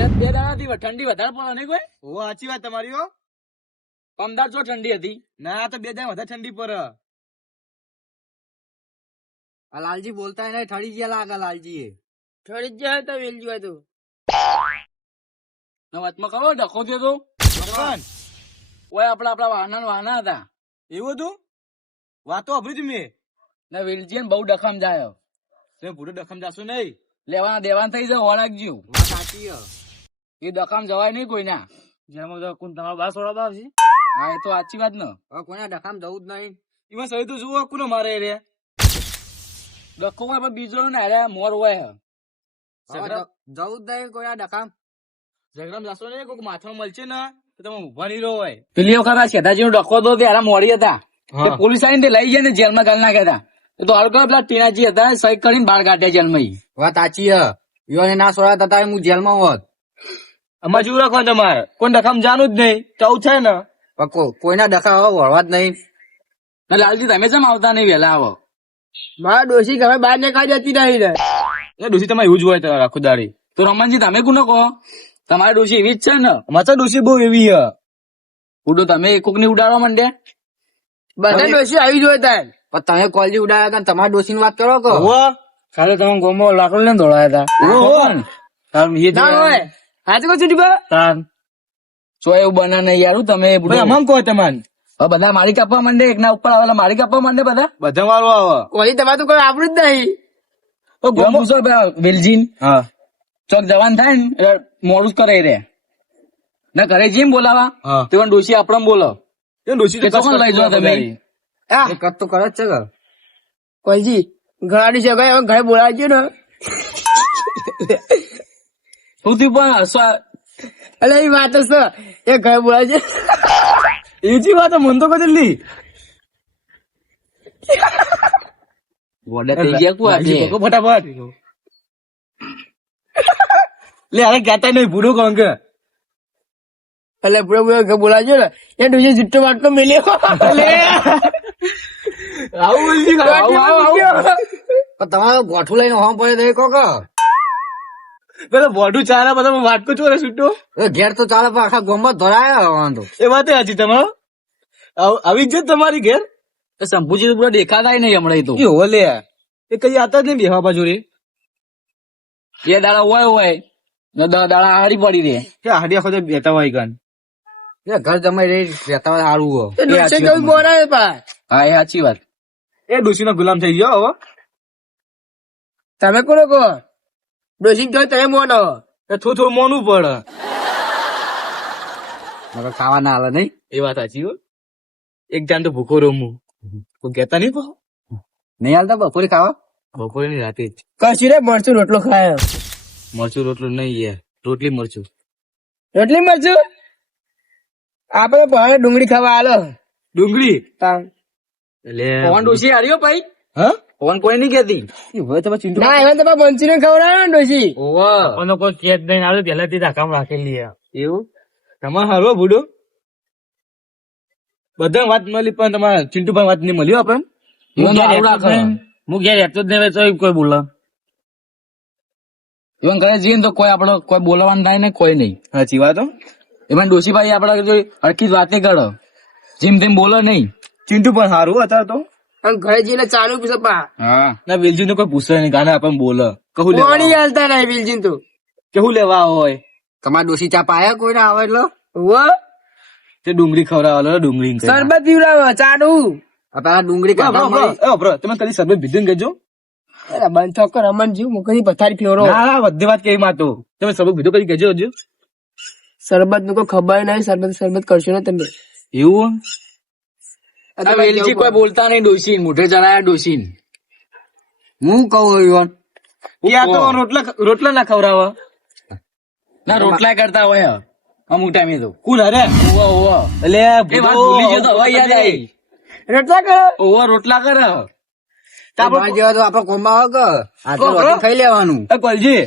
બે દાડાથી ઠંડી વધારે પડે નહીં કોઈ? ઓ સાચી વાત તમારી હો. અમદાવાદ જો ઠંડી હતી. ના તો 2 દાડા વધારે ઠંડી પડે. આ લાલજી બોલતા નહીં, ઠરી ગયા લાગે લાલજી. ઠરી જ જાય તો વેલજી હોય તો ના વાતમાં ખબર ડખો થયો તો કોણ? ઓય આપડા વાહના હતા. એવું હતું? વાતો અભરી જ મેં. ને વેલજી બહુ ડખામ જાય. તમે ભૂડો દખમ જાશો નહીં. લેવાના દેવાના થઈ જાય વળાકજો. વાત સાચી હે. એ ડખામ જવાય નહીં કોઈના. જેમાં કોણ તમારા બાર સોડા આવશે હા એ તો સાચી વાત ને. હવે કોઈના ડખામ જવું જ નહીં. એમાં સહી તો જુઓ કોને મારે રે. ડખો હોય પણ બીજો ને અરે મોર હોય. હવે જવું જ નહીં કોઈના ડખામ. ઝઘડામાં જાશો નહીં, કોઈક માથામાં મળશે ને તો તમે ઉભા નહીં રહો હોય. પેલી વખત શેઠાજી નો ડખો હતો ત્યારે મોડી હતા. હા. તે પોલીસ આવીને તે લઈ ગયા ને જેલમાં ગાલી નાખ્યા હતા. તો હાલ પેલા ટીનાજી હતા સહી કરીને બહાર કાઢ્યા જેલમાં. વાત સાચી હે. યુવાને ના સોડા થતા હું જેલમાં હોત. આમાં જેવું રાખો તમારે, કોઈ દખમ જાનું જ નહીં તો આવું થાય ને. પણ કોઈના ડખા હવે વળવા જ નહીં. ને લાલજી તમે કેમ આવતા નહીં વહેલા આવો? મારા ડોશી હવે બહાર ને કાઢી જતી નહીં ને એ ડોસી તમારે એવું જ હોય તો આખું દાડી. તો રમણજી તમે કોને કહો? તમારી ડોશી એવી જ છે ને? અમારે તો ડોસી બહુ એવી હે. ઉડો તમે કોક ની ઉડાડવા માંડ્યા. બધા ડોશી આવી જોય તાર પણ તમે કોલજી ઉડાયા હતા, તમારી ડોસી ની વાત કરો કહો. હોવે. કાલે તમે ગોમો લાકડું લઈને દોડાયા હતા. ના હોય હાથ કો છૂટી પા તો એવું બના નહીં યાર તમે. ભાઈ અમામ કહો તમારે. હવે બધા મારી કાપવા માંડે, એક ના ઉપર આવેલા મારી કાપવા માંડે બધા. બધા વાળો આવે. કોઈ તમારે તો કોઈ આપણું જ નહીં તો ગોમ પૂછો વેલજીન હા ચોક જવાન થાય ને એટલે મોડું જ કરે રે. ના ઘરે જેમ બોલાવા હા. તે પણ ડોશી આપણને બોલો. એ ડોસી તો તે ચોકન લઈ જાઓ તમે. એ કદ તો કરે જ છે કે. કોઈજી ઘરાડી છે હવે ઘરે બોલાવજો ને શું થયું પણ હસવા? એટલે એ વાત જ છે એ ઘરે બોલાવજો એજી વાત મન તો કદી લી. વડા થઈ ગયા કુ આજે. ફટાફટ લે અરે ગાતા નહીં ભૂડો કહું કે એટલે પૂરો પૂરો ઘરે બોલાવજો ને એ ડોશી જુટ્ટો વાટકો મેલ્યો આવું બોલજી આવું પણ તમારે ગોઠું લઈને હોમ પડે તો એ કહો કે. પેલા બોડું ચારા બધા વાટકો ચોરે છૂટો. એ ઘેર તો ચાલે પણ આખા ગામમાં ધરાયા વાંધો. એ વાત સાચી તમારો. આવી જ છે તમારી ઘેર. શંભુજી તો પૂરા દેખાતા નહીં હમણાં તો. એ હો લે એ કઈ આતા જ નહીં બેહવા બાજુ રે. બે દાડા હોય ને 10 દાડા હારી પડી રે. કે હાડિયા ખોદે બેતા હોય ગાન. એ ઘર જમાઈ રહી રહેતા હોય સારું હો. એ ડોશી કેવું બોલાવે પા હા એ સાચી વાત. એ ડોસી નો ગુલામ થઈ ગયો હવે. તમે કોને કહો ડોશી કહો તમે મોનો એ થોડું મોનું પડે. નકર ખાવા ના હાલે નહીં. એ વાત સાચી હો. એક જાન તો ભૂખો રમું કોઈ કહેતા નહીં કહો. નહીં હાલતા બપોરે ખાવા. બપોરે ની રાતે જ કશું રે મરચું રોટલો ખાયો મરચું રોટલું નહીં યાર, રોટલી મરચું. રોટલી મરચું આપડે ભાવે ડુંગળી ખાવા આલો ડુંગળી તાણ. એટલે પવન ડોશી હાર્યો ભાઈ. હા પવન કોઈ નહીં કેતી. હવે તમે ચિંતા ના એમાં તમે બંચી ખવડાવે ને ડોશી ઓવા કોઈ કેદ નહીં આવે પહેલાથી રાખમ રાખેલી એવું તમારે હારો ભૂડો બધા વાત મળી પણ તમારા ચિંટુભાઈ વાત નહીં મળ્યો આપણને. ઈવન તો આવું રાખે. હું ઘેર રહેતો જ નહીં તો કોઈ બોલા ઈવન ઘરે જઈએ ને તો કોઈ આપડે કોઈ બોલાવાનું થાય ને કોઈ નહીં. સાચી વાત હો. એમાં ડોશીભાઈ આપડા જો હરખી જ વાતે કરો જેમ તેમ બોલે નહીં. ચિંટુ પણ સારું અત્યારે તો. અને ઘરે જઈને ચાલુ પૂછે પા હા ના વેલજી નું કોઈ પૂછે નહીં ગાના આપણને બોલે કહું લેવા પાણી હાલતા નહીં બિલજીન તો કેવું લેવા હોય તમારે ડોસી ચા પાયા કોઈને આવે એટલે. તે ડુંગળી ખવડાવે ડુંગળી શરબત પીવડાવે ચાડું આ પેલા ડુંગળી કાઢવા મળી. તમે કદી સરબત પીધું ને કહેજો. અરે બંધ થો કર અમન જીવ મુકની પથારી ફેરો ના ના બધી વાત કેવી માં તો તમે સરબત પીધું કદી કહેજો હજુ. શરબત નું કોઈ ખબર નહીં શરબત કરશો ને તમે એવું આ વેલજી કોઈ બોલતા નહીં ડોશી મોઢે ચડાયા ડોશી. હું કહું યુવાન યા તો રોટલા ના ખવડાવે. ના રોટલા કરતા હોય અમુક ટાઈમે તો. કોણ અરે ઓવા ઓવા એટલે એ વાત ભૂલી ગયો તો હવે યાદ આવી. રોટલા કરો ઓવા રોટલા કરે. તમારા જેવા તો આપડે કોમા આવે કે આ તો રોટી ખાઈ લેવાનું. કલજી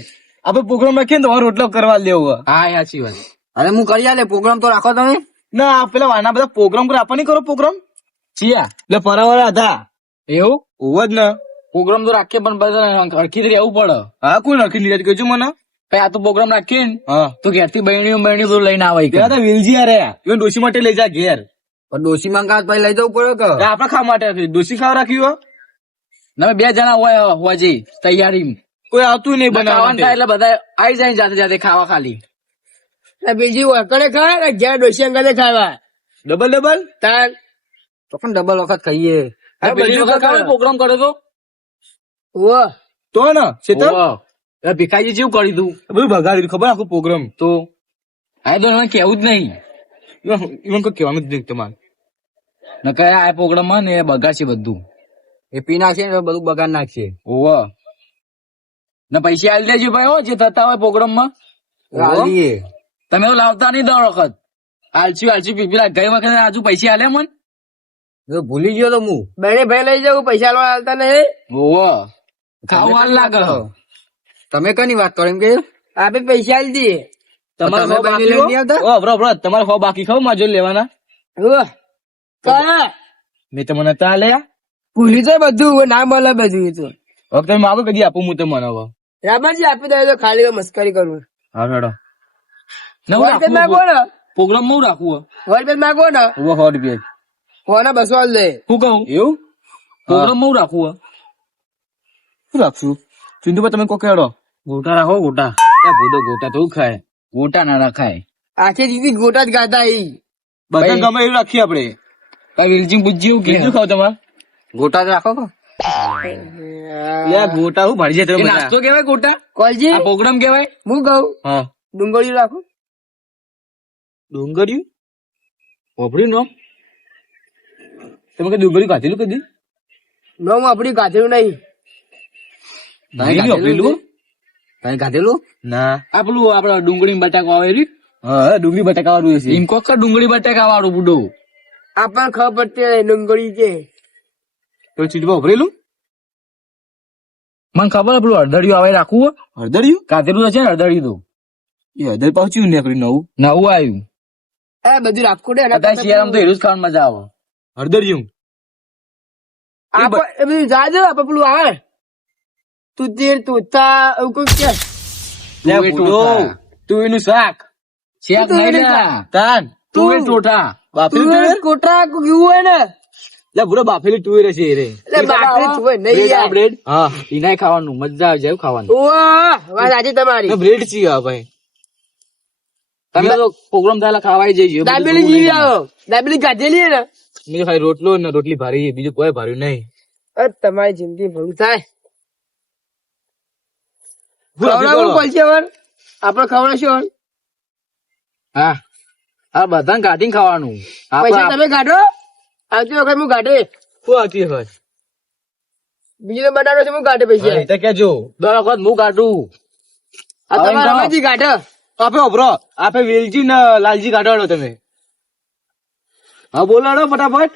આપડે પ્રોગ્રામ રાખીએ ને તો રોટલો કરવા લેવો. હા એ સાચી વાત. અરે હું કરી આલે પ્રોગ્રામ તો રાખો તમે. ના પેલા વાના બધા પ્રોગ્રામ કરે આપણને કરો પ્રોગ્રામ. ચિયા એટલે ફરાવાળા હતા એવું ઓવ જ ને. પ્રોગ્રામ તો રાખીએ પણ બધા હરખી રહેવું પડે. હા કોઈ નખી લીધા કહેજો મને. પછી આ તો પ્રોગ્રામ રાખીએ ને હા તો ઘેરથી બહેણીઓ બધું લઈને આવે પેલા તો વેલજી યાર ઇવન ડોસી માટે લઈ જા ઘેર પણ ડોસી માંગા પછી લઈ જવું પડે કે આપડે ખાવા માટે રાખ્યું. ડોસી ખાવા રાખ્યું હો? તમે 2 જણા હોય હોજી તૈયારી કોઈ આવતું નહીં ખાવાનું બનાવવા થાય એટલે બધા આવી જાય જાતે જાતે ખાવા ખાલી બીજી વખતે ખાય ને ઘેર ડોસી અંગાતે ખાવા ડબલ ડબલ તાર તો પણ ડબલ વખત ખાઈએ પ્રોગ્રામ કર્યો તો ઓ તો ને શેતર ભીખાજી જેવું કરી તું બધું ભગાડી ખબર આખું પ્રોગ્રામ તો આ તો મને કેવું જ નહીં ઇવન કોઈ કહેવાનું જ નહીં તમારે નકર આ પ્રોગ્રામ માં ને એ બગાડશે બધું એ પી નાખીએ ને તો બધું બગાડ નાખીએ ઓવ ને પૈસા આલી દેજો ભાઈ હો જે થતા હોય પ્રોગ્રામ માં આલીએ તમે તો લાવતા નહીં દર વખત આલસી પીપીલા ગઈ વખતે આજુ પૈસા આલે મન જો ભૂલી ગયો તો હું બહેને ભાઈ લઈ જાઉં પૈસા આલવા આલતા નહીં ઓવ ખાવું હાલ લાગે તમે કની વાત કરો એમ કે આપે પૈસા આલી દઈએ તમારે તમે હો બહેની બાકી લઈને નહીં આવતા? હો? બરો તમારે હો બાકી ખાવ માજો લેવાના ઓ કયા મેં તમને નતા લે ભૂલી જાય બધું ના મળે બધું એ તો હવે તમે માગો કદી આપું હું તમને હવે રામાજી આપી દે તો ખાલી મસ્કરી કરું હા હેડો વોલપેન માંગો ને પ્રોગ્રામ માં રાખવું વોલપેન માંગો ને ઉભો 100 રૂપિયા કોના 200 આલ દે શું કહું એવું પ્રોગ્રામ માં રાખવું શું રાખશું ચિંતુ તમે કોક હેડો ગોટા રાખો ગોટા ભૂડો ગોટા તો ખાય ગોટા ના રખાય આખી દીદી ગોટા જ ગાતા ઈ બધા ગમે એવું રાખીએ આપડે વિલજી પૂછ્યું કે બીજું ખાવ તમારે ગોટા જ રાખો કે યાર ગોટા હું ભાડી જાય એ તમે નાસ્તો કેવાય ગોટા કોલજી આ પ્રોગ્રામ કેવાય હું કહું હા ડુંગળી રાખો ડુંગળીયું વાપર્યું નો તમે કઈ ડુંગળી કાઢેલું કદી નો હું આપડી ગાધેલું નહીં નહીં વાપરેલું કઈ ખાધેલું ના આ પેલું આપડે ડુંગળી બટાકા આવે રહ્યું હા ડુંગળી બટાકા વાળું છે એમ કોક ડુંગળી બટાકા વાળું બુડો આપણને ખબર પડતી નહીં ડુંગળી છે તો ચીટવા વાપરેલું મને ખબર પેલું અડધડિયું આવે રાખવું હળદરિયું કાધેલું છે ને અડધડિયું તો એ હળદર પાછું નીકળ્યું નવું નવું આવ્યું એ બધું રાખવું ને બધા શિયાળામાં તો એટલું જ ખાવાની મજા આવે હળદરિયું એ બધું જાજો આપડે પેલું આવે તુતીર તુતા એવું કોઈ કે લે ભૂડો તું એનું શાક શાક તું નહીં એનું લે તાન તું એ ટોઠા બાફેલી તુવેર કોટરા કોઈ એવું હોય ને લે ભૂડો બાફેલી તુવેર છે રે એટલે બાપરે તું નહીં યાર બ્રેડ હા એનાય ખાવાનું મજા આવી જાય ખાવાનું ઓહ વાત આજે તમારી બ્રેડ ચી આ ભાઈ તમે તો પ્રોગ્રામ થયેલા ખાવાય જઈએ દાબેલી જીવી આવો દાબેલી ગાધેલી ને મેં ખાલી રોટલો ને રોટલી ભારી બીજું કોઈ ભાર્યું નહીં તમારી જિંદગી ભલું થાય ભૂલો, ખવડાવવું ભૂલો. પડશે હવે આપડે ખવડાવશું હા આ બધાને કાઢીને ખાવાનું પૈસા તમે કાઢો આવતી વખત હું કાઢે શું આવતી વખત બીજું તો બનાવો છે હું કાઢે પૈસા હા, એ તો કેજો દર વખત હું કાઢું આ તમારા રમાજી કાઢો આપે ઓભરો આપે વેલજી ને લાલજી કાઢવાડો તમે હા બોલાડો ફટાફટ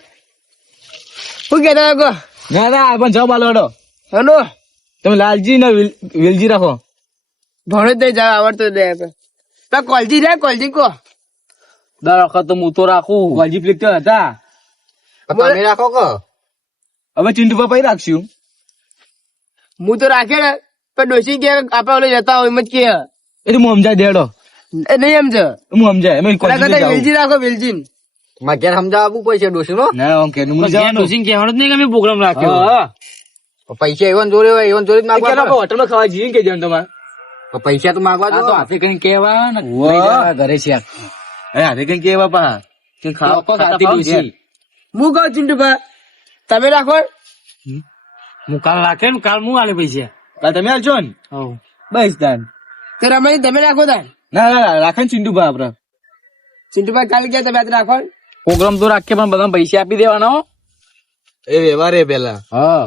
શું કેતા હતા ના ના પણ જવાબ આલો હલો તમે લાલજી ને વેલજી રાખો ભણો જ નહીં જાવ આવડતો જ નહીં તો કોલજી રે કોલજી કો દર વખત તો હું તો રાખું વાલજી પ્લેટ તો હતા તમે રાખો કે હવે ચિંટુ પાપા રાખશું હું તો રાખે ને પણ ડોસી કે આપડે ઓલે જતા હોય એમ જ કે એ તો હું સમજાય દેડો એ નહીં એમ છે હું સમજાય એમ વેલજી રાખો વેલજી મારે ઘેર સમજાવવું પડશે ડોસી નો ના ઓમ કે હું જવાનું કહેવાનું જ નહીં કે અમે પ્રોગ્રામ હા પૈસા એવન જોડે હોય એવન જોડે જ માગવા કેરા પડે. હોટલ માં ખાવા જઈએ કે જણ તમારે તો પૈસા તો માગવા આ તો જો હાથે કઈ કેવા ને વાહ. લઈ જવા ઘરે છે અરે હાથે કઈ કેવા પા કે ખાવા લોકો ખાતી ડૂસી. હું કહું ચિંટુભા તમે રાખો હું કાલ રાખે ને કાલ હું આલે પૈસા કાલ તમે આવજો ને બસ તાન તો રમાઈ તમે રાખો તાર ના ના રાખે ને ચિંટુ ભાઈ આપડે ચિંટુભા કાલે ક્યાં તમે રાખો પ્રોગ્રામ તો રાખીએ પણ બધા પૈસા આપી દેવાના હો એ વ્યવહાર પેલા હા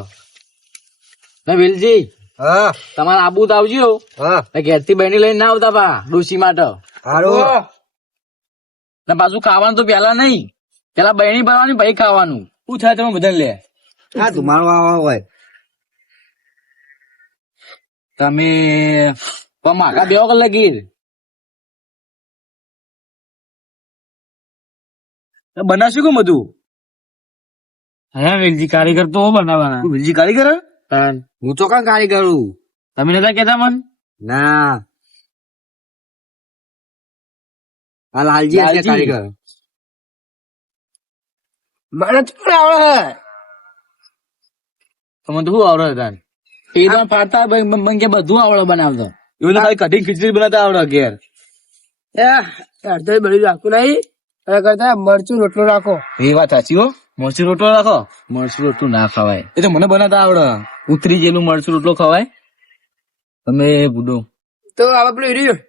ને વિલજી હા તમારે આબુ તો આવજો હા ઘેર થી બહેની લઈને ના આવતા પા ડોસી માટે હારું ને પાછું ખાવાનું તો પેલા નહીં પેલા બહેની ભરવાની પછી ખાવાનું શું થાય તમે બધા લે હા તમારો આવા હોય તમે પણ માગા બેવો કલાક લગી બનાવશું કેમ બધું હા વિલજી કારીગર તો બનાવવાના બીજી કારીગર હું તો કાં કારીગર છું તમે નતા કેતા મન ના આ લાલજી હશે લાલજી. કારીગર. મને તો પણ આવડે તમને તો શું આવડે તાન? એ તો ફાડતા મને કે બધું આવડે બનાવતો. એવું તો ખાલી કઢી ખીચડી બનાવતા આવડે ઘેર. હે અડધો બધું રાખવું નહીં એના કરતા મરચું રોટલો રાખો. એ વાત સાચી હો. મરચી રોટલો રાખો. મરચું રોટલું ના ખવાય. એ તો મને બનાવતા આવડે. ઉતરી ગયેલું મરચું રોટલો ખવાય. તમે બુડો તો આવા પેલું રહ્યું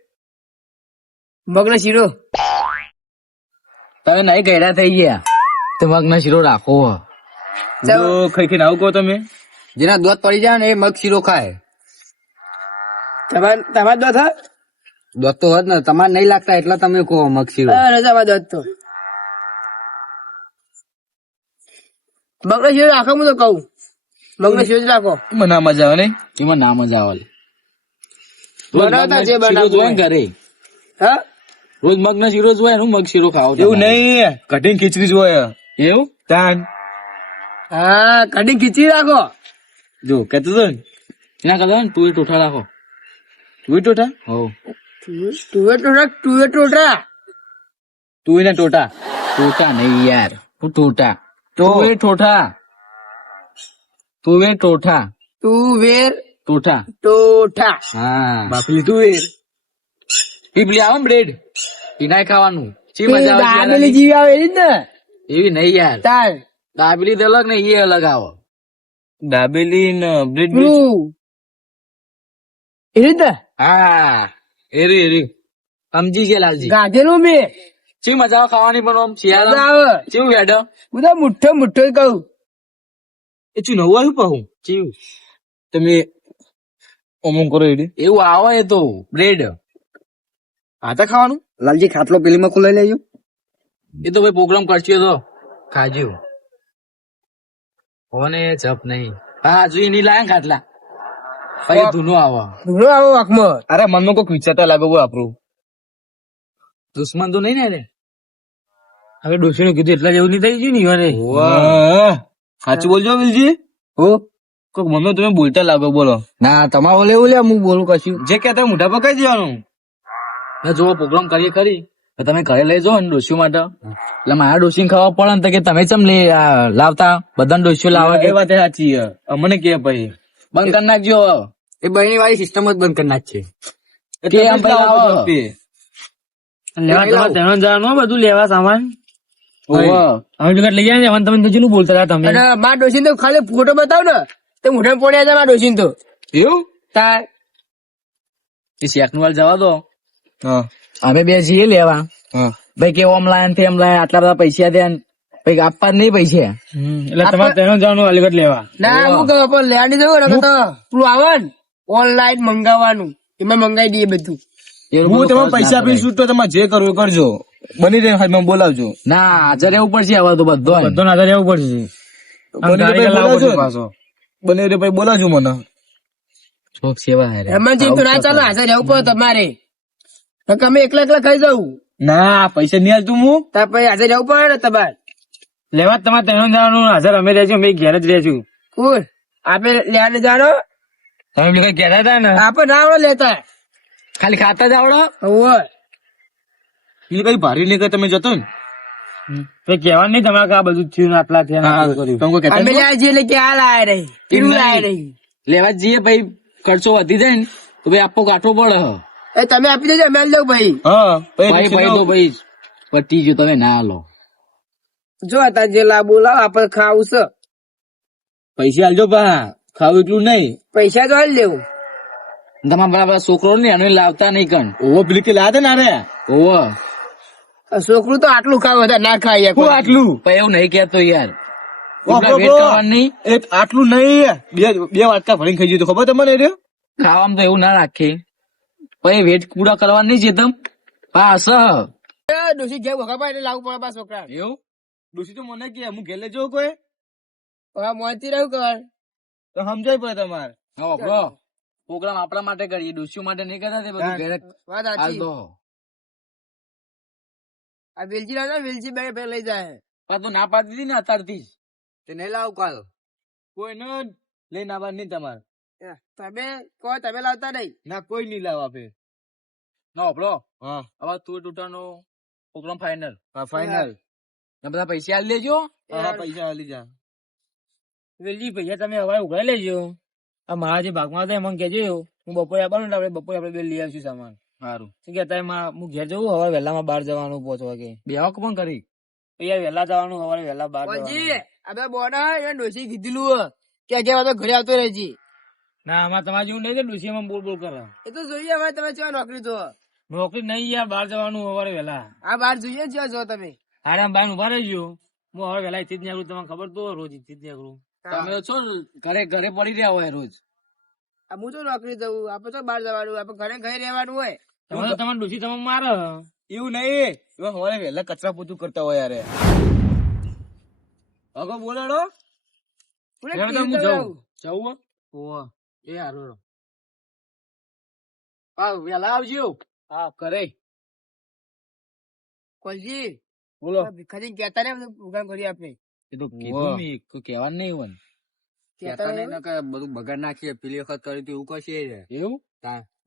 મગનો શીરો. તમે નહીં ગયડા થઈ ગયા તો મગનો શીરો રાખો. તો ખાઈ ખાઈને આવું કહો તમે. જેના દોત પડી જાય ને એ મગ શીરો ખાય. તમારે દો થા દોત તો હોત ને તમારે નહીં લાગતા એટલે તમે કહો મગ શીરો. રજા દો તો મગનો શીરો રાખો. હું તો કહું મગનો શીરો જ રાખો. મને ના મજા આવે નહીં. એમાં ના મજા આવે. બનાવતા જે બનાવવું હોય. ઘરે હા રોજ મગનો શીરો જ હોય, એનું મગ શીરો ખાવો એવું તમારે. નહીં. કઢી ખીચડી જ હોય. એવું તાન હા કઢી ખીચડી રાખો. જો કેતો તો ને. એના કરતા તું એ ટોઠા રાખો. તું ટોટા હો તુવેર ટોટા તું એના ટોટા. ટોટા નહીં યાર, હું ટોટા. તો તું એ ટોઠા. તું એ ટોઠા. તુવેર ટોઠા. ટોઠા. હા બાપલી તું એ પીપલી આવે ને બ્રેડ એ નાય ખાવાનું. શી મજા આવે યાર દાબેલી આની? જેવી આવે એવી જ ને એવી નહીં યાર. તાર દાબેલી તો અલગ ને એ અલગ આવે. દાબેલી ને બ્રેડ પેલું એવી જ ને હા એરી એરી સમજી ગયા લાલજી. ગાજેલું મેં શી મજા આવે ખાવાની પણ આમ મજા શિયાળા આવે. કેવું હેડો બધા મુઠ્ઠો મુઠ્ઠો જ કહું. એ ચું નવું આવ્યું પાહું. ચીવું તમે અમુક કરો એડી. એવું આવે એ તો બ્રેડ આતા ખાવાનું. લાલજી ખાટલો પેલીમાં ખોલાઈ લેજો. એ તો ભાઈ પ્રોગ્રામ કરશે તો ખાજો. કોને જપ નહીં. હા જોઈ નહીં લાયા ને ખાટલા પછી ધૂનો આવે. ધૂળો આવો વાંકમાં. અરે મનમાં કોઈક વિચારતા લાગે બહુ આપણું. દુશ્મન તો નહીં ને રે. હવે ડોસી નું કીધું એટલા જેવું નહીં થઈ ગયું ને ઈવને. વાહ. સાચું બોલજો વિલજી. હો કોઈક મમ્મી તમે બોલતા લાગો બોલો. ના તમારે લેવું લે હું બોલું કશું. જે કહેતા મોઢા પર કહી દેવાનું. મેં જો પ્રોગ્રામ કરીએ ખરી તો તમે ઘરે લઈ જાઓ ને ડોસી માટે. એટલે મારા ડોસી ખાવા પડે ને તો કે તમે ચમ લાવતા બધા ડોસીઓ લાવે એ કે વાત સાચી છે. અમને કે ભાઈ બંધ કરી નાખજો. એ બહેની વાળી સિસ્ટમ જ બંધ કરી નાખશે. કે આમ ભાઈ લાવો. લેવા તમારે તેનો જવાનું બધું લેવા સામાન. ઓહો. હવે જગત લઈ જાય ને તમે તો શું બોલતા હતા તમે. મારા ડોસીને તો ખાલી ફોટો બતાવ ને તો મોઢા પડ્યા છે મારા ડોસીને તો. એવું તાર એ શેખનું વાળ જવા દો. હા અમે બે જઈએ લેવા. હા ભાઈ કે ઓમ લાયા ને તેમ લાયા આટલા બધા પૈસા દે ને ભાઈ આપવા જ નહીં પૈસા. એટલે તમારે તેનો જવાનું અલીગઢ લેવા. ના હું કહું પણ લેવાની જવું ને તો પેલું આવે ને ઓનલાઈન મંગાવવાનું એમાં મંગાવી દઈએ બધું. હું તમે પૈસા આપીશું તો તમારે જે કરવું એ કરજો. બની રહે ખાલી મને બોલાવજો. ના હાજર રહેવું પડશે હવે તો બધો બધો નાતા રહેવું પડશે. બની રહે ભાઈ બોલાવજો. બની રહે ભાઈ બોલાવજો મને. શોખ સેવા હારે. એમાં તો ના ચાલો હાજર રહેવું પડે તમારે. અમે એકલા એકલા ખાઈ જવું ના પૈસા નહીં આલતું હું. તાર પછી હાજર રહેવું પડે ને તમારે લેવા તમારે તેનો જવાનું હાજર અમે રહેશું અમે ઘેર જ રહેશું. કોણ આપે લેવાને જાણો તમે કઈ કહેતા હતા ને આપે ના આવડે લેતા ખાલી ખાતા જ આવડો. એ કઈ ભારી નહીં કરે તમે જતો ને. કેવાનું નહીં તમારે કે આ બધું થયું આટલા થયા તમે કોઈ કહેતા અમે નહીં? લેવા જઈએ એટલે કે આ લાયા રહી પેલું લાયા રહી. લેવા જ જઈએ ભાઈ ખર્ચો વધી જાય ને તો ભાઈ આપવો કાઢવો પડે. એ તમે આપી દેજો અમે આલી દઉં ભાઈ. હા ભાઈ ભાઈ તો ભાઈ પટી ગયું તમે ના લો. જો તાર જે લાબુ લાવ આપડે ખાવું છે પૈસા આલજો પા. ખાવું એટલું નહીં. પૈસા તો હાલ દેવું. તમારા બરાબર છોકરો ને એનું લાવતા નહીં કણ. ઓવો પેલી કે લાયા તા ને અરે. ઓહો છોકરું તો આટલું ખાવ વધારે ના ખાય શું આટલું? પણ એવું નહીં કેતો યાર. ઓ એટલા વેટ કરવાનું નહીં. એક આટલું નહીં. બે વાટકા ભરીને ખાઈ જતો ખબર તમને એ? ખાવામાં તો એવું ના રાખે પછી વેટ પૂરા કરવા નહીં જેતમ પાસ. ડોસી ઘેર વખા પાડે લાવવું પડે પા છોકરા એવું ડોસી તો મને કે હું ઘેલે જો કોઈ મોતી રહ્યું કર તો સમજાય પડે તમારે. હા બ્રો પ્રોગ્રામ આપણા માટે કરીએ ડોસીઓ માટે નહીં કરતા તે બધું ઘરે વાત હાલ સાચી. દો. આ વેલજી ના વેલજી બે બે લઈ જાય. પણ તું ના પાડતી હતી ને અત્યારથી જ. તે નહીં લાવું કાલ. કોઈ ન લઈને આવવા નહીં તમારે. તમે કહો તમે લાવતા નહીં. ના કોઈ નહીં લાવ આપે. ના બ્રો હા હવે તું તૂટાનો પ્રોગ્રામ ફાઇનલ. હા ફાઈનલ. ને બધા પૈસા આલી દેજો. હા પૈસા આલી જા. વેલજી પૈસા તમે હવે ઉઘરાઈ લેજો. આ મારા જે ભાગમાં હતા મને કહેજો. હું બપોરે આવવાનું એટલે બપોરે આપણે બે લઈ આવીશું સામાન. સારું. શું કે હું ઘેર જવું હવે વહેલામાં બહાર જવાનું 5 વાગે. બે આવક પણ કરી. યાર વહેલા જવાનું સવારે વહેલા બહાર ઘરે આવતો રહેજી. ના આમાં તમારે જેવું નહીં ડોસી એમાં બોલ બોલ કરે. એ તો જોઈએ હવે તમે કેવા નોકરી તો. નોકરી નહીં યાર બહાર જવાનું સવારે વહેલા. આ બહાર જોઈએ જો તમે. હારે બહાર ઉભા રહેજો. હું હવે વહેલા થી જ નીકળું તમને ખબર તો રોજ થી જ નીકળું. તમે તો છો ઘરે પડી રહ્યા હોય રોજ. હું તો નોકરી જવું આપડે તો બહાર જવાનું આપડે ઘરે ઘરે રહેવાનું હોય. તમારે ડોસી તમે મારે એવું નહીં. હવે વહેલા કચરા પોતું કરતા હોય યાર. હવે બોલાડો. હું જાઉં. જવું ઓહ એ હારું. હા વેલા આવજો. હા કરે. કોલજી બોલો. ભીખાજી કહેતા ને પ્રોગ્રામ કરી આપણે. એ તો કીધું મેં કોઈ કહેવાનું નહીં હોય. કહેતા નહીં ને કે બધું બગાડ નાખીએ પેલી વખત કર્યું હતું એવું કશે એવું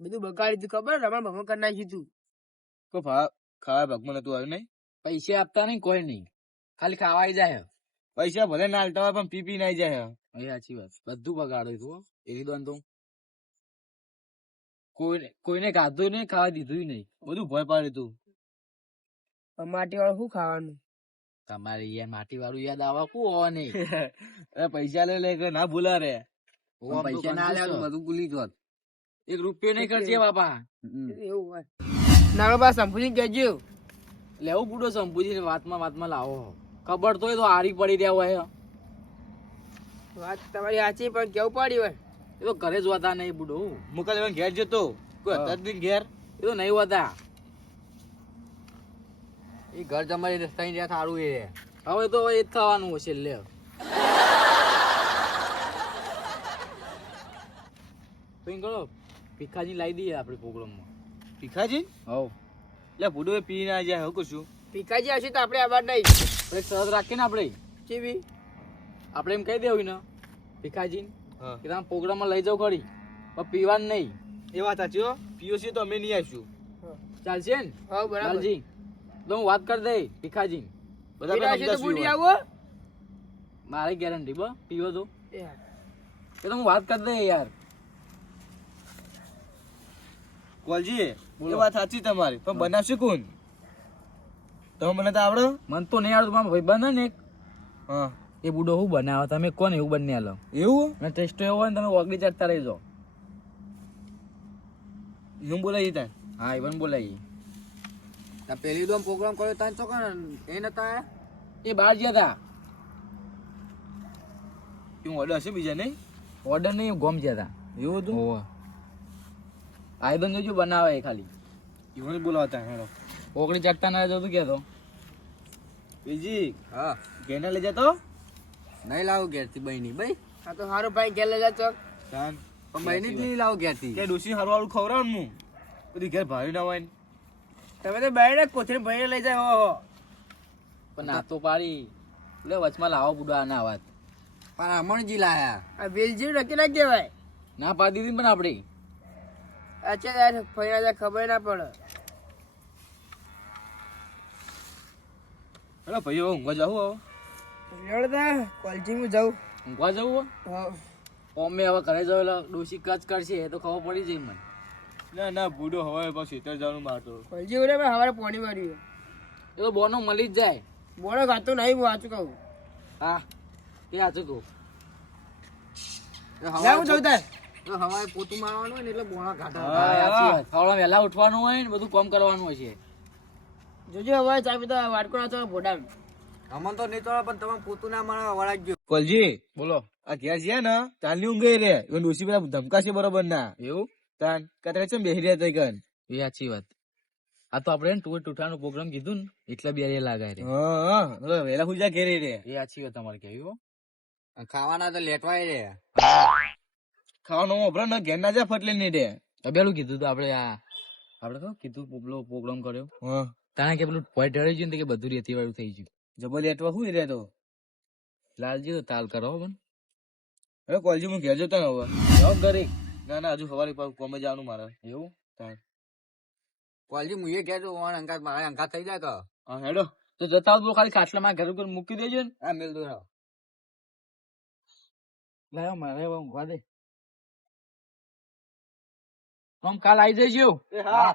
બધું બગાડી દીધું ખબર રમણ ભમણ કરી નાખ્યું તું. તો ખાવા ભાગમાં નતું આવ્યું નહીં. પૈસા આપતા નહીં કોઈ નહીં, ખાલી ખાવા આવી જાય. પૈસા ભલે ના હાલતા હોય પણ પી નાઈ જાય. એ સાચી વાત. બધું બગાડ્યું તું એવી દોન તો કોઈને ખાધું નહીં, ખાવા દીધું નહીં. બધું ભય પાડ્યું તું. માટી વાળું શું ખાવાનું? તમારે યાર માટી વાળું યાદ આવા શું હોવા નહીં. પૈસા લે કે ના ભૂલા રે. પૈસા ના આલ્યા તો બધું ભૂલી જોત. 1 રૂપિયો નહીં કરજે બાપા. એવું હોય નાનો બા સંપૂજી કહેજો. લેવું પૂડો સંપૂજી વાતમાં લાવો. ખબર તો હારી પડી રહ્યા હોય. વાત તમારી સાચી પણ કેવું પડી હોય. એ તો ઘરે જ હોતા નહીં બુડો. મુકા ઘેર જતો કોઈ હતા જ નહીં ઘેર. એ તો નહીં હોતા. એ ઘર જમાઈ થઈ રહ્યા સારું એ. હવે તો એ જ થવાનું હશે. લે કરો ભીખાજી લાવી દઈએ આપણે પ્રોગ્રામમાં. ભીખાજી હવ એટલે ભૂડો પી ના જાય હું કશું. ભીખાજી આવશે તો આપણે આબાદ નહીં. એક શરત રાખીએ ને આપણે. કેવી? આપણે એમ કહી દેવું ને ભીખાજી હા કે તમે પ્રોગ્રામમાં લઈ જાવ ખરી પણ પીવાનું નહીં. એ વાત સાચી હો. પીઓ છે તો અમે નહીં આવીશું. ચાલશે ને? હા બરાબર. લાલજી તો હું વાત કરી દઈ ભીખાજી. બધા મારી ગેરંટી બસ પીવો તો એ એ તો હું વાત કરી દઈ યાર. કોલજી એ વાત સાચી તમારી પણ બનાવશે કોણ? તમે મને તો આવડે. મન તો નહીં આવડતું. મારો ભાઈ બને ને એક હા એ બુડો શું બનાવે તમે કોણ એવું બની આલો. એવું અને ટેસ્ટ એવો હોય ને તમે ઓગળી ચડતા રહી જાઓ. હું બોલાવી ત્યાં. હા એ પણ બોલાવી. પેલી દો પ્રોગ્રામ કર્યો ત્યાં ચોકન એ નતા એ બહાર ગયા હતા. હું ઓર્ડર હશે બીજા નહીં. ઓર્ડર નહીં ગોમ ગયા હતા. એવું હતું. ઓહો આઈબન જોજો બનાવે એ ખાલી. એવું બોલાવતા હેડો. ઓગળી ચડતા ના જતું કહેતો. બીજી હા ઘેને લઈ જતો. નહીં લાવું ઘેર થી બહેની ભાઈ. આ તો સારું ભાઈ ઘેર લઈ જા ચોક. તાન પણ બહેની જ નહીં લાવું ઘેર થી. કે ડોસી હારવાળું ખવડાવવાનું હું બધી ઘેર ભાઈ ના હોય ને. તમે તો બહાર કોથળી ભાઈ લઈ જાય. ઓહો પણ ના તો પાડી એટલે વચમાં લાવો બુડો આના વાત. પણ અમણજી લાયા. આ વેલજી નક્કી ના કહેવાય. ના પાડી દીધી પણ આપણે. અચ્છા યાર ફૈયા ખબર ના પડે. હેલો ભાઈ ઊંઘવા જાઉં હવે. લડતા કોલેજી હું જાઉં. ઊંઘવા જવું હા અમે હવે ઘરે જાવ એટલે ડોસી કચ કરશે એ તો ખબર પડી જાય મને. ના ના બુડો હવે પછી ખેતર જવાનું મારતો. કોલેજી ઉડે મેં સવારે પાણી માર્યું. એ તો બોનો મળી જ જાય. બોલો ગાતો નહીં હું વાંચું કહું. હા એ સાચું કહું. હું જઉં તાર. હવારે પોતું મારવાનું હોય ને એટલે બોણા ઘાટા. હા, સાચી વાત. સવારમાં વહેલા ઉઠવાનું હોય ને બધું કામ કરવાનું હોય છે. જોજો હવે ચા પીતા વાટકો ના તો ભોડા. અમન તો નહીં તો પણ તમે પોતું ના મારે વળાજો. કોલજી બોલો. આ ઘેર છે ને ચાલની ઊંઘ રે એ ડોસી બધા ધમકાશે બરોબર ના. એવું તાન કતરે છે બેહી રહ્યા તઈ કન. એ સાચી વાત. આ તો આપણે ટુર ટૂઠાનો પ્રોગ્રામ કીધું ને એટલે બે લાગાય રે. હા વેલા હુજા ઘેરે રે. એ સાચી વાત તમારે કેવું. ખાવાના તો લેટવાય રે. ખાવાનું ઓભરા ને ઘેર ના જા ફટલે નહીં રે. પેલું કીધું તો આપણે આપણે તો કીધું પેલો પ્રોગ્રામ કર્યો હા તાણે કે પેલું પોઈન્ટ ઢળી ગયું ને કે બધું રેતી વાળું થઈ ગયું. જબર લેટવા હું રે તો. લાલજી તો તાલ કરો પણ હવે કોલજી હું ઘેર જતો ને હવે. જાઓ ઘરે. ના ના હજુ સવારે કોમે જવાનું મારે. એવું તાન પોલજી મુએ ઘેર તો અંગાત મારા અંગાત થઈ જાય કે હા હેડો તો જતા આવો તો ખાલી ખાટલામાં ઘર ઉપર મૂકી દેજો ને. આ મેલ દો રાવ. લાયો મારે હવે ઊંઘવા દે. આમ કાલ આવી જઈશું. એ હા